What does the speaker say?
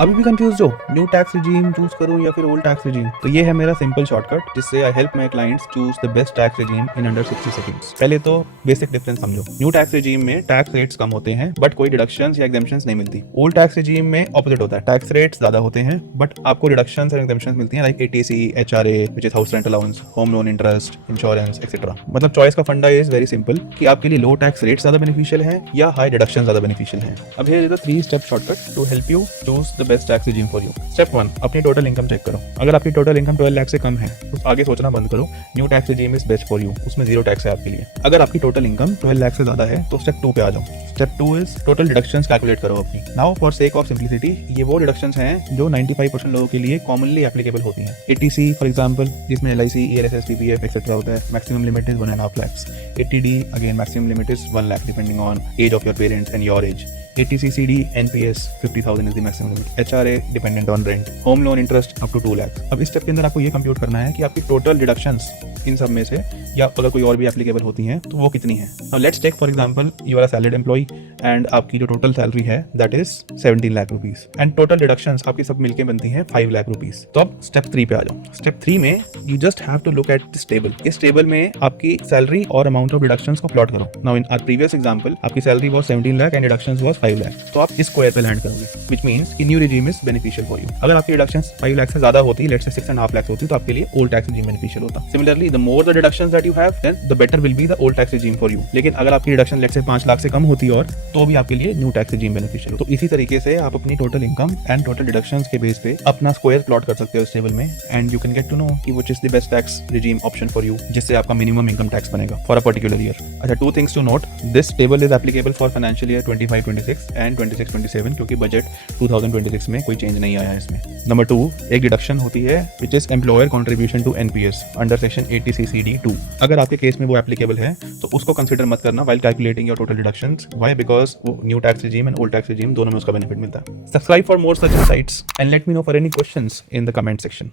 अभी भी कंफ्यूज हो, न्यू टैक्स रिजीम चूज करूं या फिर ओल्ड टैक्स रिजीम? तो ये है मेरा सिंपल शॉर्टकट जिससे I help my clients choose the best tax regime in under 60 seconds. पहले तो बेसिक डिफरेंस समझो। न्यू टैक्स रिजीम में टैक्स रेट्स कम होते हैं बट कोई डिडक्शंस या एग्जेम्पशंस नहीं मिलती। ओल्ड टैक्स रिजीम में ऑपोजिट होता है, टैक्स रेट्स ज्यादा होते हैं बट आपको डिडक्शंस और एग्जेम्पशंस मिलती हैं, like eighty C, HRA which is house rent allowance, home loan interest, insurance et cetera. मतलब चॉइस का फंडा इज वेरी सिंपल कि आपके लिए लो टैक्स रेट ज्यादा बेनिफिशियल है या हाई डिडक्शन ज्यादा बेनिफिशियल है। अब here is the 3 step shortcut to help you choose the best tax regime for you. Step 1, अपनी टोटल इनकम चेक करो। अगर आपकी टोटल इनकम 12 लाख से कम है तो आगे सोचना बंद करो, new tax regime is best for you, उसमें जीरो टैक्स है आपके लिए। अगर आपकी टोटल इनकम 12 लाख से ज्यादा है तो स्टेप 2 पे आ जाओ। Step 2 is total deductions calculate करो अपनी। Now for sake of simplicity, ये वो डिडक्शंस हैं जो 95% लोगों के लिए कॉमनली एप्लीकेबल होती हैं। एटीसी फॉर एग्जांपल, जिसमें एलआईसी, ईआरएसएस, पीपीएफ एक्सेट्रा होता है, maximum limit is 1.5 lakhs। Eighty D again maximum limit is 1 lakh depending on age of your parents and your age. ATCCD, NPS 50,000 is the maximum limit. HRA dependent on rent. Home loan interest up to 2 lakhs. अब इस step के अंदर आपको ये compute करना है कि आपकी टोटल डिडक्शंस इन सब में से या अगर कोई और भी एप्लीकेबल होती हैं तो वो कितनी है। Now let's take for example you are a salaried employee and आपकी जो टोटल सैलरी है that is 17 lakh rupees and total deductions आपकी सब मिलके बनती हैं 5 लाख रुपीज। तो अब स्टेप 3 पे आ जाओ। स्टेप 3 में you just have to look at this table. इस टेबल में आपकी सैलरी और अमाउंट ऑफ डिडक्शंस को प्लॉट करो। Now in our previous example आपकी salary was 17 lakh and deductions was 5 lakh, तो आप इस स्क्वायर पे लैंड करोगे, व्हिच मींस कि new regime is beneficial for you. अगर आपकी डिडक्शंस 5 लाख से ज्यादा होती, लेट्स से 6.5 लाख होती, तो आपके लिए ओल्ड टैक्स रिजीम बेनिफिशियल होता। Similarly the more the deductions that you have then the better will be the old tax regime for you. लेकिन अगर आपकी डिडक्शन लेट्स से 5 लाख से कम होती और तो भी आपके लिए न्यू टैक्स रिजीम बेनिफिशियल हो। तो इसी तरीके से आप अपनी total income and total deductions के बेस पे अपना स्क्वायर प्लॉट कर सकते हो इस टेबल में and you can get to know कि which is the best tax regime option for you, जिससे आपका मिनिमम इनकम टैक्स बनेगा फॉर अ पर्टिकुलर ईयर। अच्छा, 2 things to note, this table is applicable for financial year 25-26 and 26-27 क्योंकि budget 2026 में कोई change नहीं आया है इसमें। नंबर 2, एक डिडक्शन होती है which is employer contribution to NPS under section 80CCD2। अगर आपके केस में वो एप्लीकेबल है तो उसको कंसिडर मत करना while calculating your total deductions. Why? Because new tax regime and old tax regime दोनों में उसका बेनिफिट मिलता है। Subscribe for more such insights and let me know for any questions in the comment section.